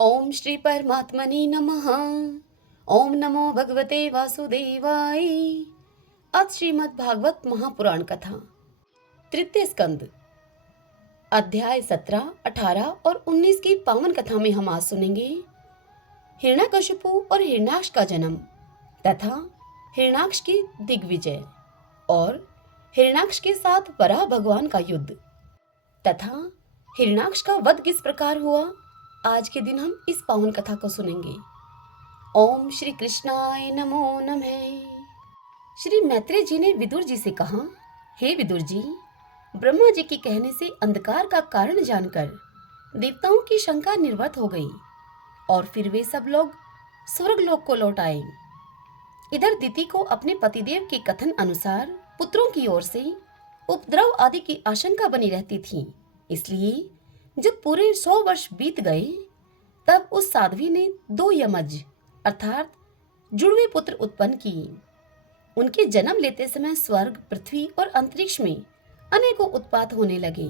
ओम श्री परमात्मने नमः। ओम नमो भगवते वासुदेवाय। आज श्रीमद् भागवत महापुराण कथा तृतीय स्कंद अध्याय 17, 18 और 19 की पावन कथा में हम आज सुनेंगे हिरण्यकशिपु और हिरण्याक्ष का जन्म तथा हिरण्याक्ष की दिग्विजय और हिरण्याक्ष के साथ वराह भगवान का युद्ध तथा हिरण्याक्ष का वध किस प्रकार हुआ। आज के दिन हम इस पावन कथा को सुनेंगे। ओम श्री कृष्णाय नमो नमः। श्री मैत्रेय जी ने विदुर जी से कहा, हे विदुर जी, ब्रह्मा जी के कहने से अंधकार का कारण जानकर देवताओं की शंका निर्वत हो गई और फिर वे सब लोग स्वर्गलोक को लौट आए। इधर दिति को अपने पतिदेव के कथन अनुसार पुत्रों की ओर से उपद्रव आदि की आशंका बनी रहती थी, इसलिए जब पूरे 100 वर्ष बीत गए तब उस साध्वी ने 2 यमज अर्थात जुड़वे पुत्र उत्पन्न किए। उनके जन्म लेते समय स्वर्ग, पृथ्वी और अंतरिक्ष में अनेकों उत्पात होने लगे,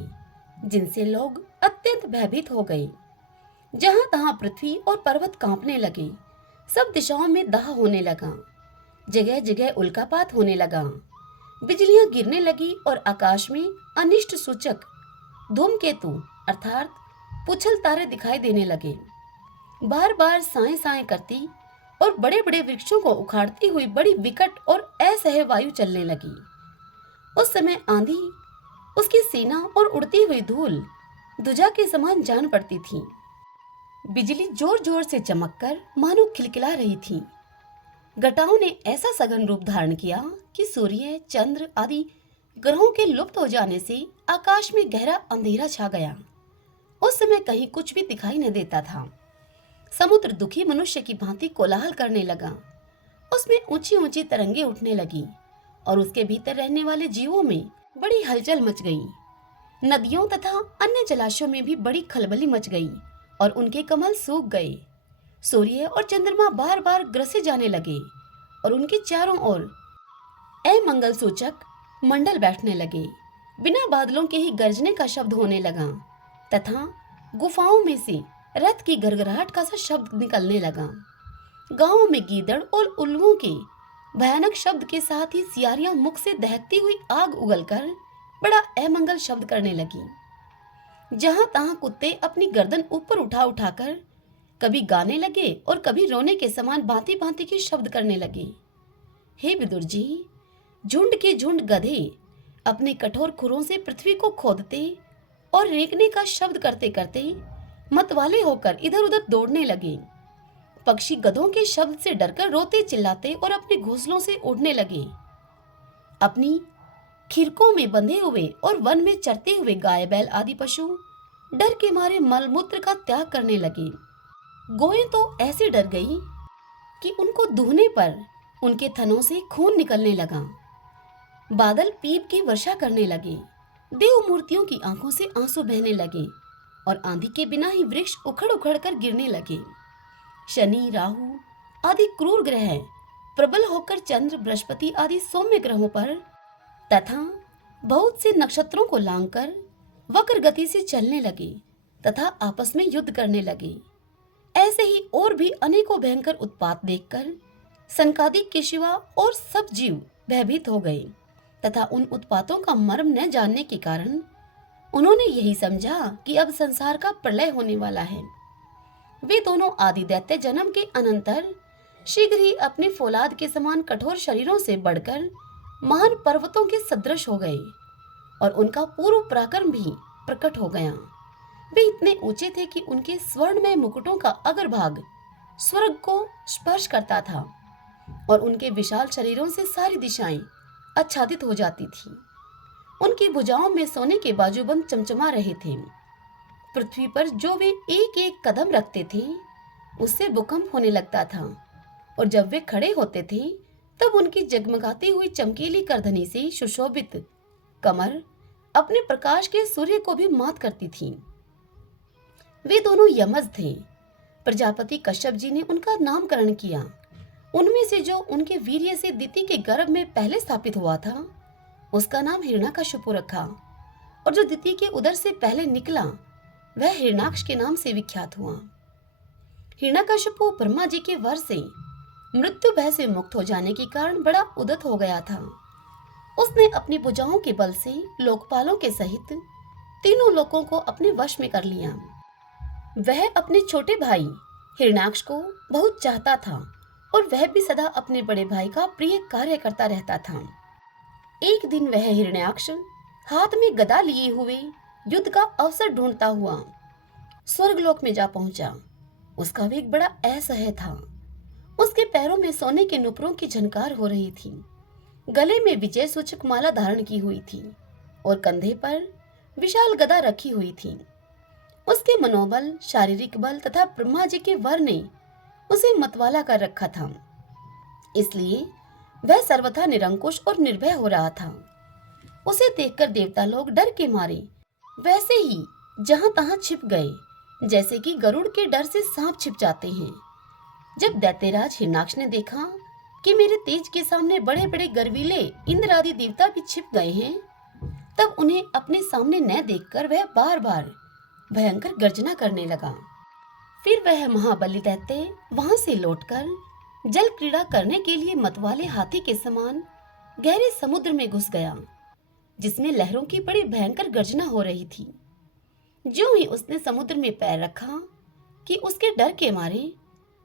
जिनसे लोग अत्यंत भयभीत हो गए। जहां तहां पृथ्वी और पर्वत कांपने लगे, सब दिशाओं में दाह होने लगा, जगह जगह उल्कापात होने लगा, बिजलियां गिरने लगी और आकाश में अनिष्ट सूचक धूमकेतु अर्थात पुछल तारे दिखाई देने लगे। बार बार साएं साएं करती और बड़े बड़े वृक्षों को उखाड़ती हुई बड़ी विकट और असह्य वायु चलने लगी। उस समय आंधी, उसकी सेना और उड़ती हुई धूल ध्वजा के समान जान पड़ती थी। बिजली जोर जोर से चमककर मानो खिलखिला रही थी। घटाओं ने ऐसा सघन रूप धारण किया कि सूर्य, चंद्र आदि ग्रहों के लुप्त हो जाने से आकाश में गहरा अंधेरा छा गया। उस समय कहीं कुछ भी दिखाई न देता था। समुद्र दुखी मनुष्य की भांति कोलाहल करने लगा। उसमें ऊंची ऊंची तरंगे उठने लगी और उसके भीतर रहने वाले जीवों में बड़ी हलचल मच गई। नदियों तथा अन्य जलाशयों में भी बड़ी खलबली मच गई और उनके कमल सूख गए। सूर्य और चंद्रमा बार बार ग्रसे जाने लगे और उनके चारों ओर अमंगल सूचक मंडल बैठने लगे। बिना बादलों के ही गरजने का शब्द होने लगा तथा गुफाओं में से रथ की गड़गड़ाहट का सा शब्द निकलने लगा। गांवों में गीदड़ और उल्लुओं के भयानक शब्द के साथ ही सियारियां मुख से दहकती हुई आग उगलकर बड़ा अमंगल शब्द करने लगी। जहां तहां कुत्ते अपनी गर्दन ऊपर उठा उठाकर कभी गाने लगे और कभी रोने के समान भांति भांति के शब्द करने लगे। हे विदुर जी, झुंड के झुंड गधे अपने कठोर खुरों से पृथ्वी को खोदते और रेंकने का शब्द करते करते मतवाले होकर इधर उधर दौड़ने लगे। पक्षी गधों के शब्द से डरकर रोते चिल्लाते और अपने घोंसलों से उड़ने लगे। अपनी खिरकों में बंधे हुए और वन में चरते हुए गाय बैल आदि पशु डर के मारे मलमूत्र का त्याग करने लगे। गोएं तो ऐसे डर गई कि उनको दूहने पर उनके थनों से खून निकलने लगा। बादल पीप की वर्षा करने लगे। देव मूर्तियों की आंखों से आंसू बहने लगे और आंधी के बिना ही वृक्ष उखड़ उखड़ कर गिरने लगे। शनि, राहु आदि क्रूर ग्रह प्रबल होकर चंद्र, बृहस्पति आदि सौम्य ग्रहों पर तथा बहुत से नक्षत्रों को लांघकर वक्र गति से चलने लगे तथा आपस में युद्ध करने लगे। ऐसे ही और भी अनेकों भयंकर उत्पात देखकर सनकादिक के सिवा और सब जीव भयभीत हो गए तथा उन उत्पातों का मर्म न जानने के कारण उन्होंने यही समझा कि अब संसार का प्रलय होने वाला है। वे दोनों आदि दैत्य जन्म के अनंतर शीघ्र ही अपने फौलाद के समान कठोर शरीरों से बढ़कर महान पर्वतों के सदृश हो गए और उनका पूर्व पराक्रम भी प्रकट हो गया। वे इतने ऊंचे थे कि उनके स्वर्णमय मुकुटों का अग्रभाग स्वर्ग को स्पर्श करता था और उनके विशाल शरीरों से सारी दिशाएं आच्छादित हो जाती थी। उनकी भुजाओं में सोने के बाजूबंद चमचमा रहे थे। पृथ्वी पर जो वे एक एक कदम रखते थे उससे भूकंप होने लगता था और जब वे खड़े होते थे तब उनकी जगमगाती हुई चमकीली करधनी से सुशोभित कमर अपने प्रकाश के सूर्य को भी मात करती थी। वे दोनों यमज थे। प्रजापति कश्यप जी ने उनका नामकरण किया। उनमें से जो उनके वीर्य से दिति के गर्भ में पहले स्थापित हुआ था उसका नाम हिरण्यकशिपु रखा और जो दिति के उदर से पहले निकला वह हिरण्याक्ष के नाम से विख्यात हुआ। हिरण्यकशिपु ब्रह्मा जी के वर से मृत्यु भय से मुक्त हो जाने के कारण बड़ा उद्यत हो गया था। उसने अपनी भुजाओं के बल से लोकपालों के सहित तीनों लोकों को अपने वश में कर लिया। वह अपने छोटे भाई हिरण्याक्ष को बहुत चाहता था और वह भी सदा अपने बड़े भाई का प्रिय कार्य करता रहता था। एक दिन वह हिरण्याक्ष हाथ में गदा लिए हुए युद्ध का अवसर ढूंढता हुआ स्वर्गलोक में जा पहुंचा। उसका वेग बड़ा असह्य था। उसके पैरों में सोने के नुपुरों की झनकार हो रही थी, गले में विजय सूचक माला धारण की हुई थी और कंधे पर विशाल गदा रखी हुई थी। उसके मनोबल, शारीरिक बल तथा ब्रह्मा जी के वर ने उसे मतवाला कर रखा था, इसलिए वह सर्वथा निरंकुश और निर्भय हो रहा था। उसे देखकर देवता लोग डर के मारे वैसे ही जहां तहां छिप गए, जैसे कि गरुड़ के डर से सांप छिप जाते हैं। जब दैत्यराज हिरण्याक्ष ने देखा कि मेरे तेज के सामने बड़े बड़े गर्वीले इंद्र आदि देवता भी छिप गए हैं, तब उन्हें अपने सामने न देखकर वह बार बार भयंकर गर्जना करने लगा। फिर वह महाबली दैत्य वहां से लौटकर जल क्रीड़ा करने के लिए मतवाले हाथी के समान गहरे समुद्र में घुस गया, जिसमें लहरों की बड़ी भयंकर गर्जना हो रही थी। ज्यों ही उसने समुद्र में पैर रखा कि उसके डर के मारे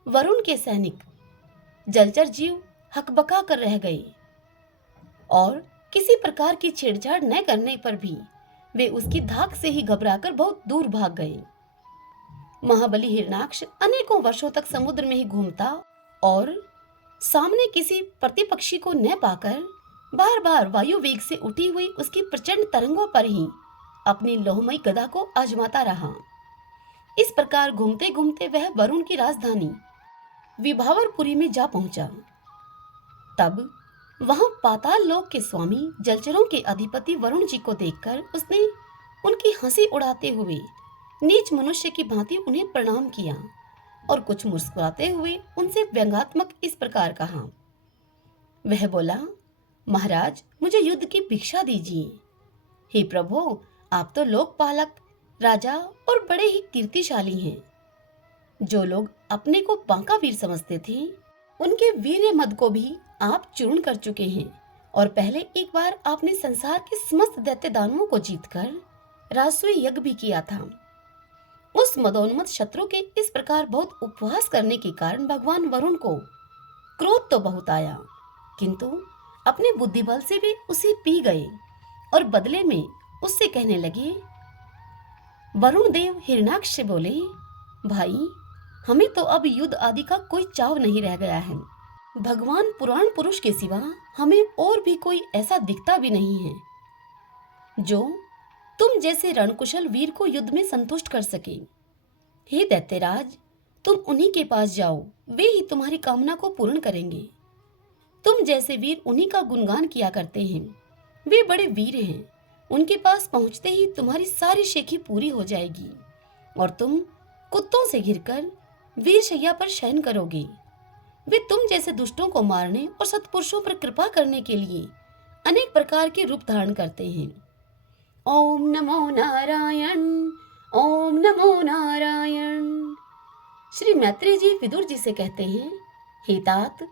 वरुण के सैनिक जलचर जीव हकबका कर रह गए और किसी प्रकार की छेड़छाड़ न करने पर भी वे उसकी धाक से ही घबराकर बहुत दूर भाग गए। महाबली हिरण्याक्ष अनेकों वर्षों तक समुद्र में ही घूमता और सामने किसी प्रतिपक्षी को न पाकर बार बार वायु वेग से उठी हुई उसकी प्रचंड तरंगों पर ही अपनी लोहमयी गदा को आजमाता रहा। इस प्रकार घूमते घूमते वह वरुण की राजधानी विभावरपुरी में जा पहुंचा। तब वहां पाताल लोक के स्वामी जलचरों के अधिपति वरुण जी को देखकर उसने उनकी हंसी उड़ाते हुए नीच मनुष्य की भांति उन्हें प्रणाम किया और कुछ मुस्कुराते हुए उनसे व्यंग्यात्मक इस प्रकार कहा। वह बोला, महाराज, मुझे युद्ध की भिक्षा दीजिए। हे प्रभु, आप तो लोकपालक, राजा और बड़े ही कीर्तिशाली हैं। जो लोग अपने को बांका वीर समझते थे, उनके वीर्य मद को भी आप चूर्ण कर चुके हैं और पहले एक बार आपने संसार के समस्त दैत्य दानवों को जीतकर राजसूय यज्ञ भी किया था। उस मदोन्मत्त शत्रु के इस प्रकार बहुत उपवास करने के कारण भगवान वरुण को क्रोध तो बहुत आया, किंतु अपने बुद्धिबल से वे उसे पी गए और बदले में उससे कहने लगे। वरुण देव हिरण्याक्ष से बोले, भाई, हमें तो अब युद्ध आदि का कोई चाव नहीं रह गया है। भगवान पुराण पुरुष के सिवा हमें और भी कोई ऐसा दिखता भी नहीं है जो तुम जैसे रणकुशल वीर को युद्ध में संतुष्ट कर सके। हे दैत्यराज, तुम उन्हीं के पास जाओ, वे ही तुम्हारी कामना को पूर्ण करेंगे। तुम जैसे वीर उन्हीं का गुणगान किया करते हैं। वे बड़े वीर हैं, उनके पास पहुंचते ही तुम्हारी सारी शेखी पूरी हो जाएगी और तुम कुत्तों से घिरकर वीर शैया पर शयन करोगे। वे तुम जैसे दुष्टों को मारने और सत्पुरुषों पर कृपा करने के लिए अनेक प्रकार के रूप धारण करते हैं। ओम नमो नारायण, ओम नमो नारायण। श्री मैत्रेय जी विदुर जी से कहते हैं, हे तात,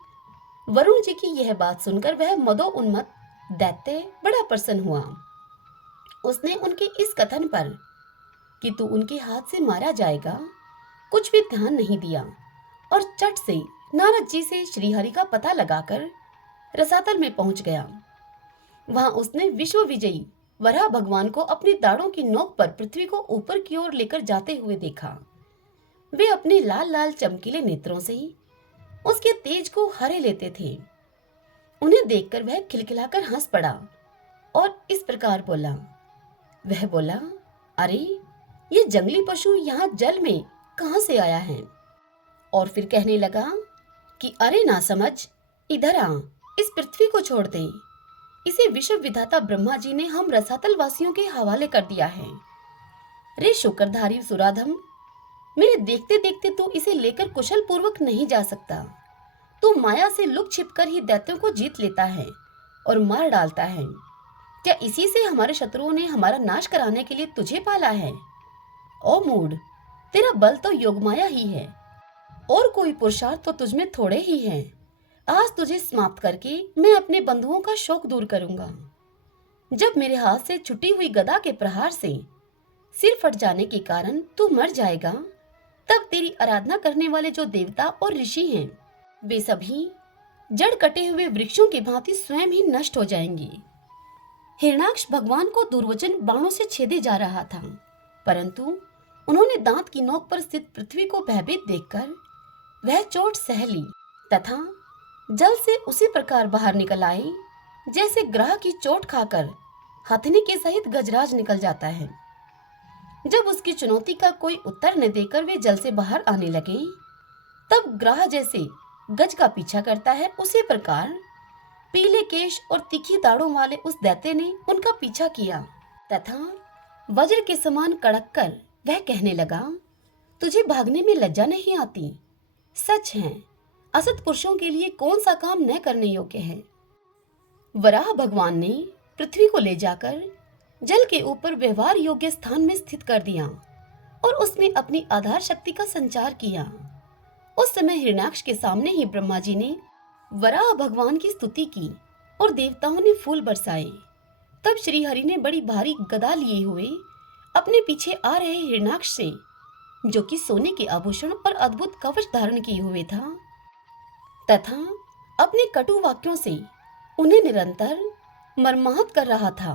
वरुण जी की यह बात सुनकर वह मदो उन्मत्त दैत्य बड़ा प्रसन्न हुआ। उसने उनके इस कथन पर कि तू उनके हाथ से मारा जाएगा कुछ भी ध्यान नहीं दिया और चट से नारद जी से श्रीहरि का पता लगाकर रसातल में पहुंच गया। वहां उसने विश्व विजयी वराह भगवान को अपनी दाढ़ों की नोक पर पृथ्वी को ऊपर की ओर लेकर जाते हुए देखा। वे अपने लाल लाल चमकीले नेत्रों से उसके तेज को हरे लेते थे। उन्हें देखकर वह खिलखिलाकर हंस पड़ा और इस प्रकार बोला। वह बोला, अरे, ये जंगली पशु यहाँ जल में कहां से आया है? और फिर कहने लगा कि अरे ना समझ, इधर आ, इस पृथ्वी को छोड़ दे। इसे विश्व विधाता ब्रह्मा जी ने हम रसातल वासियों के हवाले कर दिया है। रे शुक्रधारी सुराधम, मेरे देखते देखते तू इसे लेकर कुशल पूर्वक नहीं जा सकता। तू माया से लुक छिप कर ही दैत्यों को जीत लेता है और मार डालता है। क्या इसी से हमारे शत्रुओं ने हमारा नाश कराने के लिए तुझे पाला है? ओ मूढ़, तेरा बल तो योगमाया ही है। और कोई पुरुषार्थ तो तुझमें थोड़े ही हैं। आज तुझे समाप्त करके मैं अपने बंधुओं का शोक दूर करूंगा। जब मेरे हाथ से छुटी हुई गदा के प्रहार से सिर फट जाने के कारण तू मर जाएगा, तब तेरी आराधना करने वाले जो देवता और ऋषि हैं, वे सभी जड़ कटे हुए वृक्षों की भांति स्वयं ही नष्ट हो जाएंगे। हिरणाक्ष भगवान को दुर्वचन बाणों से छेदे जा रहा था, परंतु उन्होंने दांत की नोक पर स्थित पृथ्वी को भयभीत देखकर वह चोट सह ली तथा जल से उसी प्रकार बाहर निकल आए जैसे ग्रह की चोट खाकर हथनी के सहित गजराज निकल जाता है। जब उसकी चुनौती का कोई उत्तर न देकर वे जल से बाहर आने लगे, तब ग्रह जैसे गज का पीछा करता है, उसी प्रकार पीले केश और तीखी दाढ़ों वाले उस दैत्य ने उनका पीछा किया तथा वज्र के समान कड़क कर वह कहने लगा, तुझे भागने में लज्जा नहीं आती? सच है, असत पुरुषों के लिए कौन सा काम न करने योग्य है। वराह भगवान ने पृथ्वी को ले जाकर जल के ऊपर व्यवहार योग्य स्थान में स्थित कर दिया और उसमें अपनी आधार शक्ति का संचार किया। उस समय हिरण्याक्ष के सामने ही ब्रह्मा जी ने वराह भगवान की स्तुति की और देवताओं ने फूल बरसाए। तब श्री हरि ने बड़ी भारी गदा लिए हुए अपने पीछे आ रहे हिरण्याक्ष से, जो कि सोने के आभूषण और अद्भुत कवच धारण किए हुए था, तथा अपने कटु वाक्यों से उन्हें निरंतर मर्माहत कर रहा था,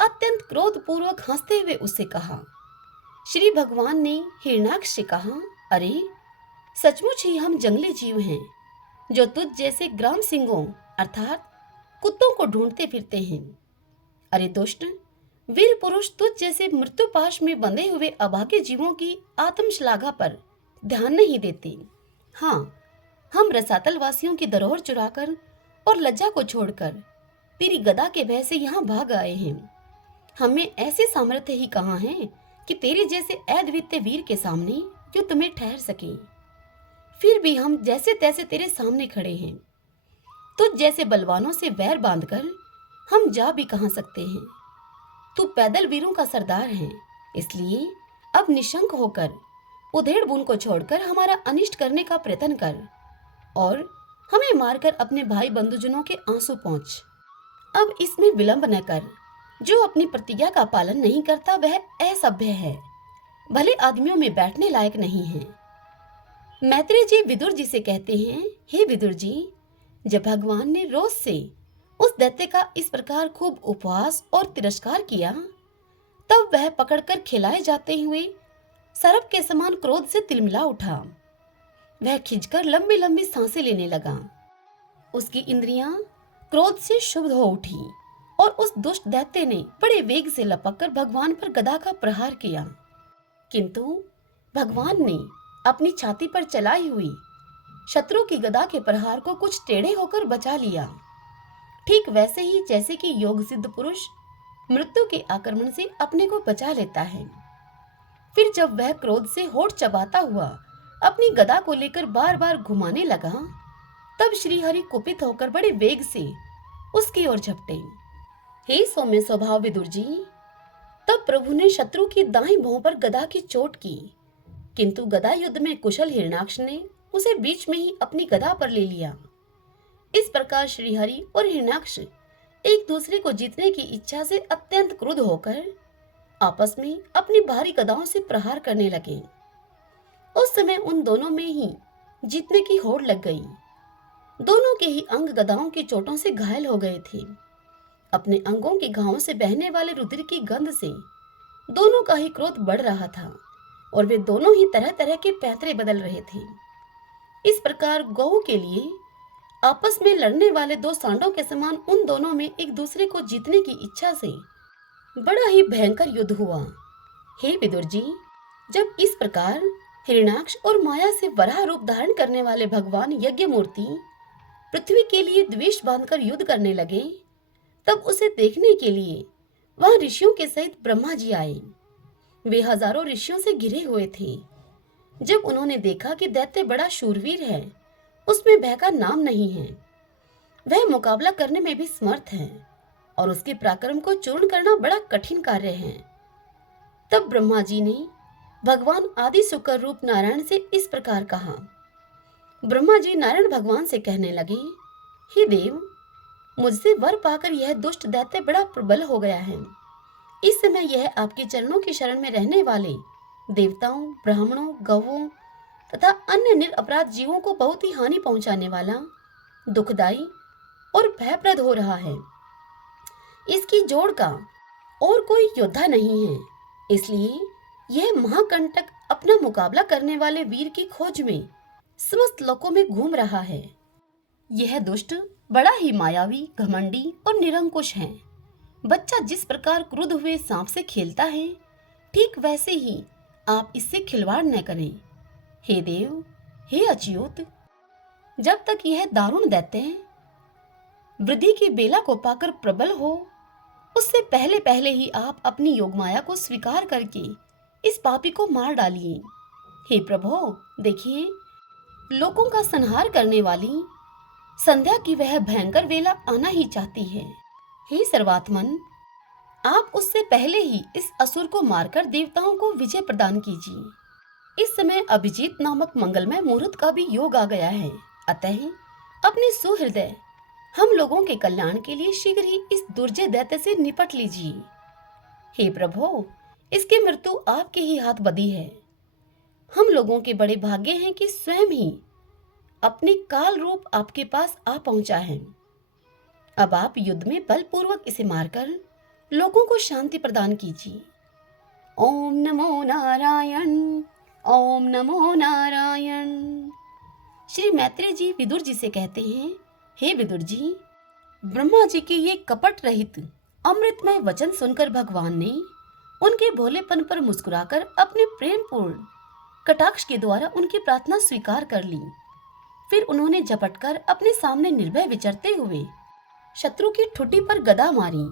अत्यंत क्रोध पूर्वक हंसते हुए उससे कहा। श्री भगवान ने हिरण्याक्ष से कहा, अरे सचमुच ही हम जंगली जीव हैं, जो तुझ जैसे ग्राम सिंहों अर्थात कुत्तों को ढूंढते फिरते हैं। अरे दुष्ट, वीर पुरुष तुझ जैसे मृत्युपाश में बंधे हुए अभागे जीवों की आत्मश्लाघा पर ध्यान नहीं देते। हाँ, हम रसातल वासियों की धरोहर चुराकर और लज्जा को छोड़कर तेरी गदा के भय से यहाँ भाग आए हैं। हमें ऐसे सामर्थ्य ही कहाँ है कि तेरे जैसे अद्वितीय वीर के सामने युद्ध में ठहर सके। फिर भी हम जैसे तैसे तेरे सामने खड़े हैं। तुझ जैसे बलवानों से वैर बांधकर हम जा भी कहाँ सकते हैं। तू पैदल वीरों का सरदार है, इसलिए अब निशंक होकर उधेड़ बुन को छोड़कर हमारा अनिष्ट करने का प्रयत्न कर और हमें मारकर अपने भाई बंधुजनों के आंसू पहुंच। अब इसमें विलंब न कर। जो अपनी प्रतिज्ञा का पालन नहीं करता वह असभ्य है, भले आदमियों में बैठने लायक नहीं है। मैत्रेय जी विदुर जी से कहते हैं, हे विदुर जी, जब भगवान ने रोज से उस दैत्य का इस प्रकार खूब उपवास और तिरस्कार किया, तब वह पकड़कर खिलाए जाते हुए सर्प के समान क्रोध से तिलमिला उठा। वह खिंचकर लंबी लंबी सांसें लेने लगा। उसकी इंद्रियां क्रोध से क्षुब्ध हो उठी और उस दुष्ट दैत्य ने बड़े वेग से लपककर भगवान पर गदा का प्रहार किया, किंतु भगवान ने अपनी छाती पर चलाई हुई शत्रु की गदा के प्रहार को कुछ टेढ़े होकर बचा लिया, ठीक वैसे ही जैसे कि योग सिद्ध पुरुष मृत्यु के आक्रमण से अपने को बचा लेता है। फिर जब वह क्रोध से होठ चबाता हुआ अपनी गदा को लेकर बार बार घुमाने लगा, तब श्री हरि कुपित होकर बड़े वेग से उसकी ओर झपटे। हे सौम्य स्वभाव विदुर जी, तब प्रभु ने शत्रु की दाईं भौं पर गदा की चोट की, किंतु गदा युद्ध में कुशल हिरण्याक्ष ने उसे बीच में ही अपनी गदा पर ले लिया। इस प्रकार श्री हरि और हिरण्याक्ष एक दूसरे को जीतने की इच्छा से अत्यंत क्रुद्ध होकर आपस में अपनी भारी गदाओं से प्रहार करने लगे। उस समय उन दोनों में ही जीतने की होड़ लग गई। दोनों के ही अंग गदाओं की चोटों से घायल हो गए थे। अपने अंगों के घावों से बहने वाले रुधिर की गंध से दोनों का ही क्रोध बढ़ रहा था और वे दोनों ही तरह तरह के पैंतरे बदल रहे थे। इस प्रकार गौ के लिए आपस में लड़ने वाले दो सांडों के समान उन दोनों में एक दूसरे को जीतने की इच्छा से बड़ा ही भयंकर युद्ध हुआ। हे विदुर जी, जब इस प्रकार हिरण्याक्ष और माया से वराह रूप धारण करने वाले भगवान यज्ञ मूर्ति पृथ्वी के लिए द्वेष बांधकर युद्ध करने लगे, तब उसे देखने के लिए वहां ऋषियों के सहित ब्रह्मा जी आए। वे हजारों ऋषियों से घिरे हुए थे। जब उन्होंने देखा कि दैत्य बड़ा शूरवीर है, उसमें भय का नाम नहीं है, वह मुकाबला करने में भी समर्थ है और उसके पराक्रम को चूर्ण करना बड़ा कठिन कार्य है, तब ब्रह्मा जी ने भगवान आदि शुक्र रूप नारायण से इस प्रकार कहा, ब्रह्मा जी नारायण भगवान से कहने लगे, हे देव, मुझसे वर पाकर यह दुष्ट दैत्य बड़ा प्रबल हो गया है। इस समय यह आपके चरणों की शरण में रहने वाले देवताओं, ब्राह्मणों, गौओं तथा अन्य निरपराध जीवों को बहुत ही हानि पहुंचाने वाला, दुखदाई और भयप्रद हो रहा है। इसकी जोड़ का और कोई योद्धा नहीं है, इसलिए यह महाकंटक अपना मुकाबला करने वाले वीर की खोज में समस्त लोकों में घूम रहा है। यह दुष्ट बड़ा ही मायावी, घमंडी और निरंकुश है। बच्चा जिस प्रकार क्रुद्ध हुए सांप से खेलता है, ठीक वैसे ही आप इससे खिलवाड़ न करें। हे देव, हे अच्युत, जब तक यह दारुण दैत्य वृद्धि की बेला को पाकर प्रबल हो, उससे पहले पहले ही आप अपनी योगमाया को स्वीकार करके इस पापी को मार डालिए। हे प्रभु, देखिए, लोगों का संहार करने वाली संध्या की वह भयंकर वेला आना ही चाहती है। हे सर्वात्मन, आप उससे पहले ही इस असुर को मारकर देवताओं को विजय प्रदान कीजिए। इस समय अभिजीत नामक मंगलमय मुहूर्त का भी योग आ गया है, अतः अपने सुहृदय हम लोगों के कल्याण के लिए शीघ्र ही इस दुर्जय दैत्य से निपट लीजिए। हे प्रभु, इसकी मृत्यु आपके ही हाथ बदी है। हम लोगों के बड़े भाग्य हैं कि स्वयं ही अपने काल रूप आपके पास आ पहुंचा है। अब आप युद्ध में बलपूर्वक इसे मारकर लोगों को शांति प्रदान कीजिए। ओम नमो नारायण, ओम नमो नारायण। श्री मैत्रेय जी विदुर जी से कहते हैं, हे विदुर जी, ब्रह्मा जी के ये कपट रहित अमृतमय वचन सुनकर भगवान ने उनके भोलेपन पर मुस्कुराकर अपने प्रेमपूर्ण कटाक्ष के द्वारा उनकी प्रार्थना स्वीकार कर ली। फिर उन्होंने झपटकर अपने सामने निर्भय विचरते हुए शत्रु की ठुड्डी पर गदा मारी,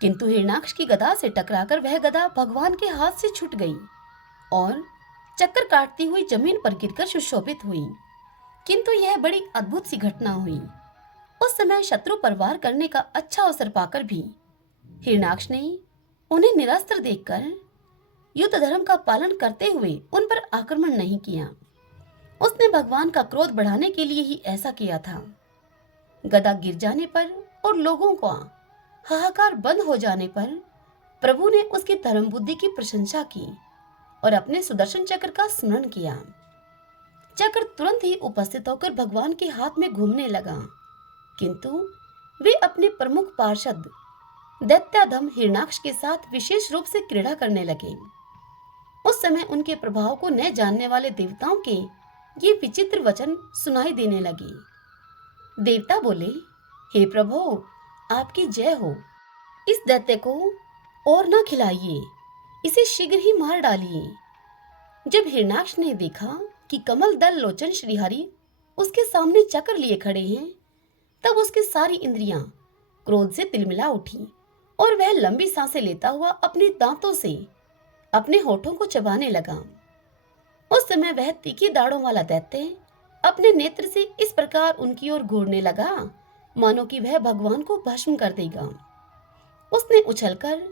किंतु हिरणाक्ष की गदा से टकराकर वह गदा भगवान के हाथ से छूट गई और चक्कर काटती हुई जमीन पर गिरकर सुशोभित हुई। किंतु यह बड़ी अद्भुत सी घटना हुई। उस समय शत्रु पर वार करने का अच्छा अवसर पाकर भी हिरणाक्ष ने उन्हें निरस्त्र देखकर युद्ध धर्म का पालन करते हुए उन पर आक्रमण नहीं किया। उसने भगवान का क्रोध बढ़ाने के लिए ही ऐसा किया था। गदा गिर जाने पर और लोगों का हाहाकार बंद हो जाने पर प्रभु ने उसकी धर्म बुद्धि की प्रशंसा की और अपने सुदर्शन चक्र का स्मरण किया। चक्र तुरंत ही उपस्थित होकर भगवान के हाथ में घूमने लगा, किंतु वे अपने प्रमुख पार्षद दैत्याधम हिरणाक्ष के साथ विशेष रूप से क्रीड़ा करने लगे। उस समय उनके प्रभाव को न जानने वाले देवताओं के ये विचित्र वचन सुनाई देने लगे। देवता बोले, हे प्रभु, आपकी जय हो। इस दैत्य को और न खिलाइए, इसे शीघ्र ही मार डालिए। जब हिरणाक्ष ने देखा कि कमल दल लोचन श्रीहरि उसके सामने चक्र लिए खड़े हैं, तब उसकी सारी इंद्रियां क्रोध से तिलमिला उठी और वह लंबी सांसें लेता हुआ अपने दांतों से अपने होठों को चबाने लगा। उस समय वह तीखी दाढ़ों वाला दैत्य अपने नेत्र से इस प्रकार उनकी ओर घूरने लगा मानो कि वह भगवान को भस्म कर देगा। उसने उछलकर,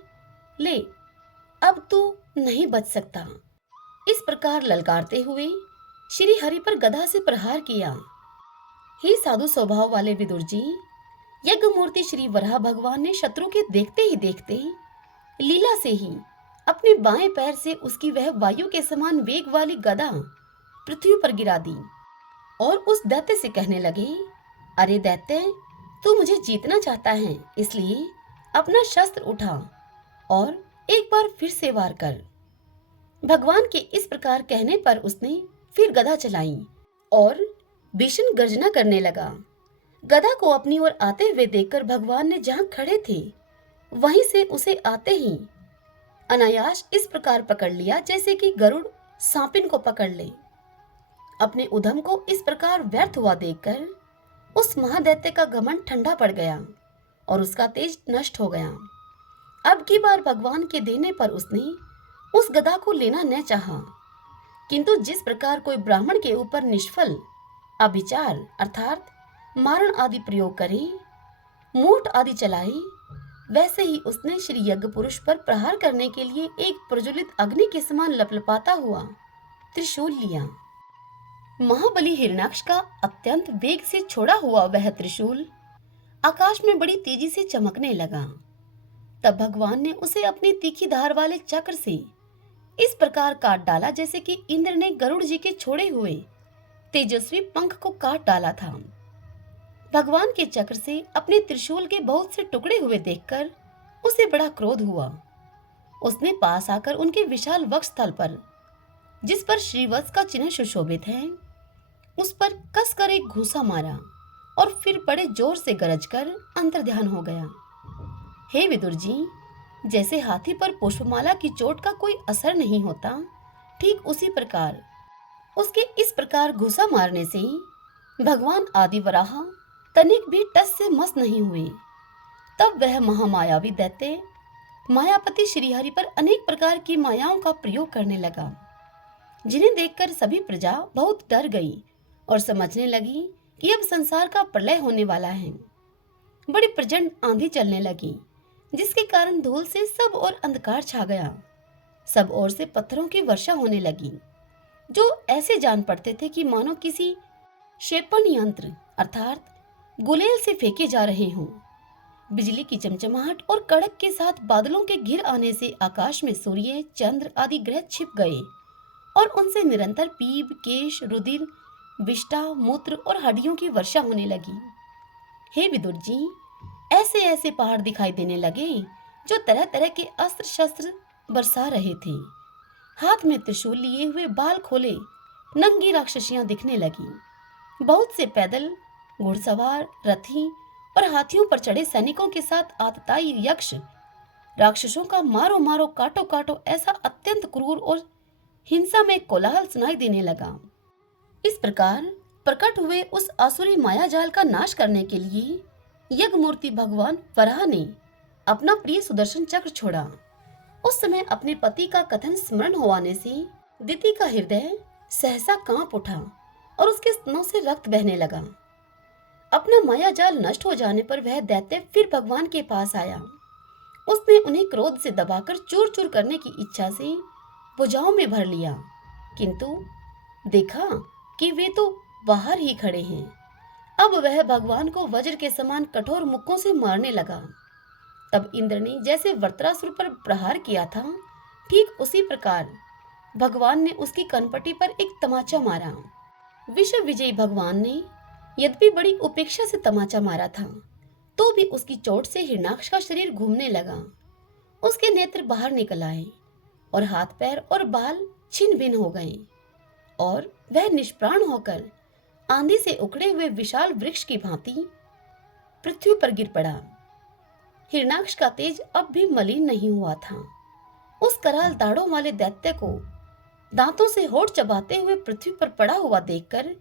ले, अब तू नहीं बच सकता, इस प्रकार ललकारते हुए श्री हरि पर गदा से प्रहार किया। हे साधु स्वभाव वाले विदुर जी, यज्ञ मूर्ति श्री वराह भगवान ने शत्रु के देखते ही देखते लीला से ही अपने बाएं पैर से उसकी वह वायु के समान वेग वाली गदा पृथ्वी पर गिरा दी और उस दैत्य से कहने लगे, अरे दैत्य, तू मुझे जीतना चाहता है, इसलिए अपना शस्त्र उठा और एक बार फिर से वार कर। भगवान के इस प्रकार कहने पर उसने फिर गदा चलाई और भीषण गर्जना करने लगा। गदा को अपनी ओर आते हुए देखकर भगवान ने जहां खड़े थे वहीं से उसे आते ही अनायास इस प्रकार पकड़ लिया जैसे कि गरुड़ सांपिन को पकड़ ले। अपने उद्यम को इस प्रकार व्यर्थ हुआ देखकर उस महादैत्य का घमंड ठंडा पड़ गया और उसका तेज नष्ट हो गया। अब की बार भगवान के देने पर उसने उस गदा को लेना न चाहा, किंतु जिस प्रकार कोई ब्राह्मण के ऊपर निष्फल अभिचार अर्थात मारण आदि प्रयोग करे, मूठ आदि चलाए, वैसे ही उसने श्री यज्ञ पुरुष पर प्रहार करने के लिए एक प्रज्वलित अग्नि के समान लपलपाता हुआ त्रिशूल लिया। महाबली हिरण्याक्ष का अत्यंत वेग से छोड़ा हुआ वह त्रिशूल आकाश में बड़ी तेजी से चमकने लगा। तब भगवान ने उसे अपनी तीखी धार वाले चक्र से इस प्रकार काट डाला जैसे कि इंद्र ने गरुड़ जी के छोड़े हुए तेजस्वी पंख को काट डाला था। भगवान के चक्र से अपने त्रिशूल के बहुत से टुकड़े हुए देखकर उसे बड़ा क्रोध हुआ। उसने पास आकर उनके विशाल वक्षस्थल पर, जिस पर श्रीवत्स का चिन्ह सुशोभित है, उस पर कसकर एक घूंसा मारा और फिर बड़े जोर से गरजकर अंतर्ध्यान हो गया। हे विदुर जी, जैसे हाथी पर पुष्पमाला की चोट का कोई असर नहीं होता, ठीक उसी प्रकार उसके इस प्रकार घूंसा मारने से भगवान आदिवराह तनिक भी टस से मस नहीं हुए। तब वह महामायावी दैत्य मायापति श्रीहरि पर अनेक प्रकार की मायाओं का प्रयोग करने लगा, जिन्हें देखकर सभी प्रजा बहुत डर गई और समझने लगी कि अब संसार का प्रलय होने वाला है। बड़ी प्रचंड आंधी चलने लगी, जिसके कारण धूल से सब ओर अंधकार छा गया। सब ओर से पत्थरों की वर्षा होने लगी, जो ऐसे जान पड़ते थे कि मानो किसी क्षेपण यंत्र अर्थात गुलेल से फेंके जा रहे हों। बिजली की चमचमाहट और कड़क के साथ बादलों के घिर आने से आकाश में सूर्य, चंद्र आदि ग्रह छिप गए और उनसे निरंतर पीप, केश, रुधिर, विष्ठा, मूत्र और हड्डियों की वर्षा होने लगी। हे विदुर जी, ऐसे ऐसे पहाड़ दिखाई देने लगे जो तरह तरह के अस्त्र शस्त्र बरसा रहे थे। हाथ में त्रिशूल लिए हुए बाल खोले नंगी राक्षसियां दिखने लगी। बहुत से पैदल, घुड़सवार, रथी और हाथियों पर चढ़े सैनिकों के साथ आतताई यक्ष राक्षसों का मारो मारो, काटो काटो ऐसा अत्यंत क्रूर और हिंसा में कोलाहल सुनाई देने लगा। इस प्रकार प्रकट हुए उस आसुरी मायाजाल का नाश करने के लिए यज्ञ मूर्ति भगवान वराह ने अपना प्रिय सुदर्शन चक्र छोड़ा। उस समय अपने पति का कथन स्मरण होने से दिति का हृदय सहसा कांप उठा और उसके स्तनों से रक्त बहने लगा। अपना मायाजाल नष्ट हो जाने पर वह दैत्य फिर भगवान के पास आया। उसने उन्हें क्रोध से दबाकर चूर चूर करने की इच्छा से भुजाओं में भर लिया, किंतु देखा कि वे तो बाहर ही खड़े हैं। अब वह भगवान को वज्र के समान कठोर मुक्कों से मारने लगा। तब इंद्र ने जैसे वृत्रासुर पर प्रहार किया था, ठीक उसी प्रकार भगवान ने उसकी कनपटी पर एक तमाचा मारा। विश्व विजयी भगवान ने यद्यपि बड़ी उपेक्षा से तमाचा मारा था, तो भी उसकी चोट से हिरण्याक्ष का शरीर घूमने लगा। उसके नेत्र बाहर निकल आए और हाथ पैर और बाल छिन्न भिन्न हो गए और वह निष्प्राण होकर आंधी से उखड़े हुए विशाल वृक्ष की भांति पृथ्वी पर गिर पड़ा। हिरण्याक्ष का तेज अब भी मलिन नहीं हुआ था। उस कराल दाढ़ों वाले दैत्य को दांतों से होठ चबाते हुए पृथ्वी पर पड़ा हुआ देखकर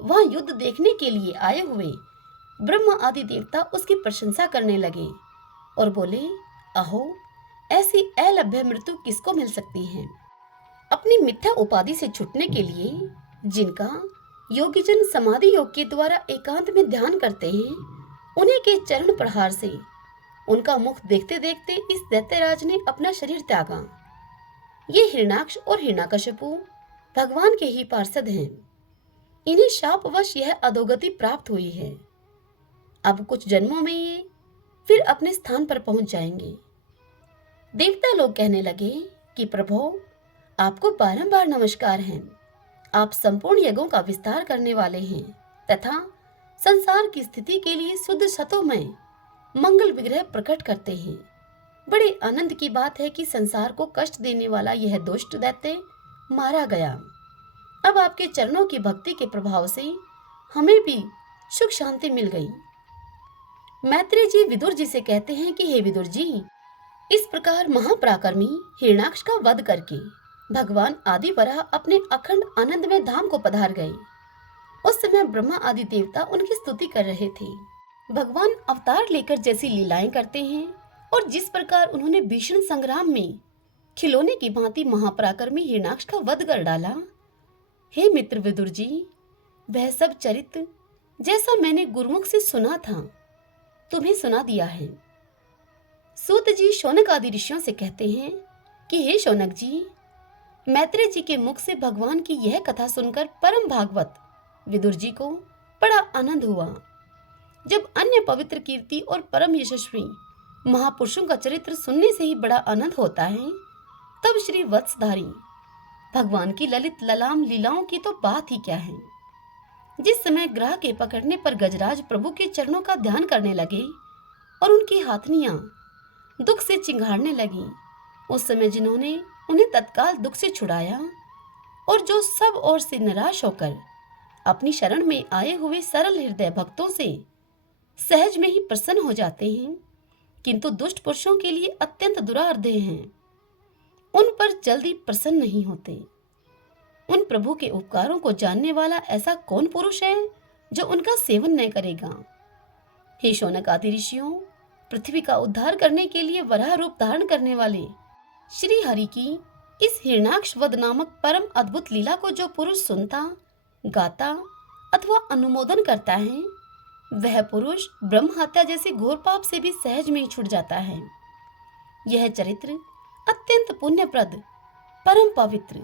वहां युद्ध देखने के लिए आए हुए ब्रह्मा आदि देवता उसकी प्रशंसा करने लगे और बोले, अहो, ऐसी अलभ्य मृत्यु किसको मिल सकती है। अपनी मिथ्या उपाधि से छुटने के लिए जिनका योगीजन समाधि योग के द्वारा एकांत में ध्यान करते हैं, उन्हीं के चरण प्रहार से उनका मुख देखते देखते इस दैत्यराज ने अपना शरीर त्यागा। ये हिरण्याक्ष और हिरण्यकशिपु भगवान के ही पार्षद हैं। इन्हें शापवश यह अधोगति प्राप्त हुई है। अब कुछ जन्मों में ये फिर अपने स्थान पर पहुंच जाएंगे। देवता लोग कहने लगे कि प्रभु, आपको बारंबार नमस्कार है। आप संपूर्ण यज्ञों का विस्तार करने वाले हैं तथा संसार की स्थिति के लिए शुद्ध सतोमय मंगल विग्रह प्रकट करते हैं। बड़े आनंद की बात है कि संसार को कष्ट देने वाला यह दुष्ट दैत्य मारा गया। अब आपके चरणों की भक्ति के प्रभाव से हमें भी सुख शांति मिल गई। मैत्रेय जी विदुर जी से कहते हैं कि हे विदुर जी, इस प्रकार महापराक्रमी हिरण्याक्ष का वध करके भगवान आदिवराह अपने अखंड आनंदमय धाम को पधार गए। उस समय ब्रह्मा आदि देवता उनकी स्तुति कर रहे थे। भगवान अवतार लेकर जैसी लीलाएं करते हैं और जिस प्रकार उन्होंने भीषण संग्राम में खिलौने की भांति महापराक्रमी हिरण्याक्ष का वध कर डाला, हे मित्र विदुर जी, वह सब चरित्र जैसा मैंने गुरुमुख से सुना था, तुम्हें सुना दिया है। सूत जी शौनक आदि ऋषियों से कहते हैं कि हे शौनक जी, मैत्रेय जी के मुख से भगवान की यह कथा सुनकर परम भागवत विदुर जी को बड़ा आनंद हुआ। जब अन्य पवित्र कीर्ति और परम यशस्वी महापुरुषों का चरित्र सुनने से ही बड़ा आनंद होता है, तब श्री वत्सधारी भगवान की ललित ललाम लीलाओं की तो बात ही क्या है। जिस समय ग्रह के पकड़ने पर गजराज प्रभु के चरणों का ध्यान करने लगे और उनकी हाथनियां दुख से चिंगाड़ने लगी, उस समय जिन्होंने उन्हें तत्काल दुख से छुड़ाया और जो सब ओर से निराश होकर अपनी शरण में आए हुए सरल हृदय भक्तों से सहज में ही प्रसन्न हो जाते हैं, किंतु दुष्ट पुरुषों के लिए अत्यंत दुरारदेह हैं, उन पर जल्दी प्रसन्न नहीं होते। उन प्रभु के उपकारों को जानने वाला ऐसा कौन पुरुष है जो उनका सेवन न करेगा। हे शौनक आदि ऋषियों, पृथ्वी का उद्धार करने के लिए वराह रूप धारण करने वाले श्री हरि की इस हिरणाक्ष वध नामक परम अद्भुत लीला को जो पुरुष सुनता, गाता अथवा अनुमोदन करता है, वह पुरुष ब्रह्म हत्या जैसे घोर पाप से भी सहज में ही छूट जाता है। यह चरित्र अत्यंत पुण्यप्रद, परम पवित्र,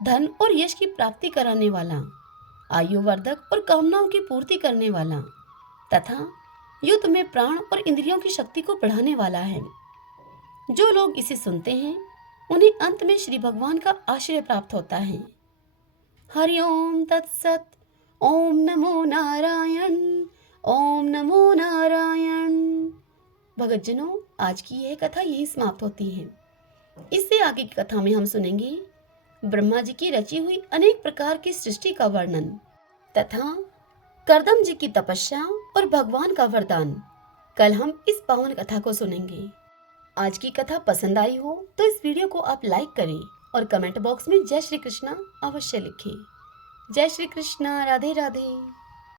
धन और यश की प्राप्ति कराने वाला, आयुवर्धक और कामनाओं की पूर्ति करने वाला तथा युद्ध में प्राण और इंद्रियों की शक्ति को बढ़ाने वाला है। जो लोग इसे सुनते हैं, उन्हें अंत में श्री भगवान का आश्रय प्राप्त होता है। हरि ओम तत्सत। ओम नमो नारायण। ओम नमो नारायण। भगतजनों, आज की यह कथा यही समाप्त होती है। इससे आगे की कथा में हम सुनेंगे ब्रह्मा जी की रची हुई अनेक प्रकार की सृष्टि का वर्णन तथा कर्दम जी की तपस्या और भगवान का वरदान। कल हम इस पावन कथा को सुनेंगे। आज की कथा पसंद आई हो तो इस वीडियो को आप लाइक करें और कमेंट बॉक्स में जय श्री कृष्णा अवश्य लिखें। जय श्री कृष्णा। राधे राधे।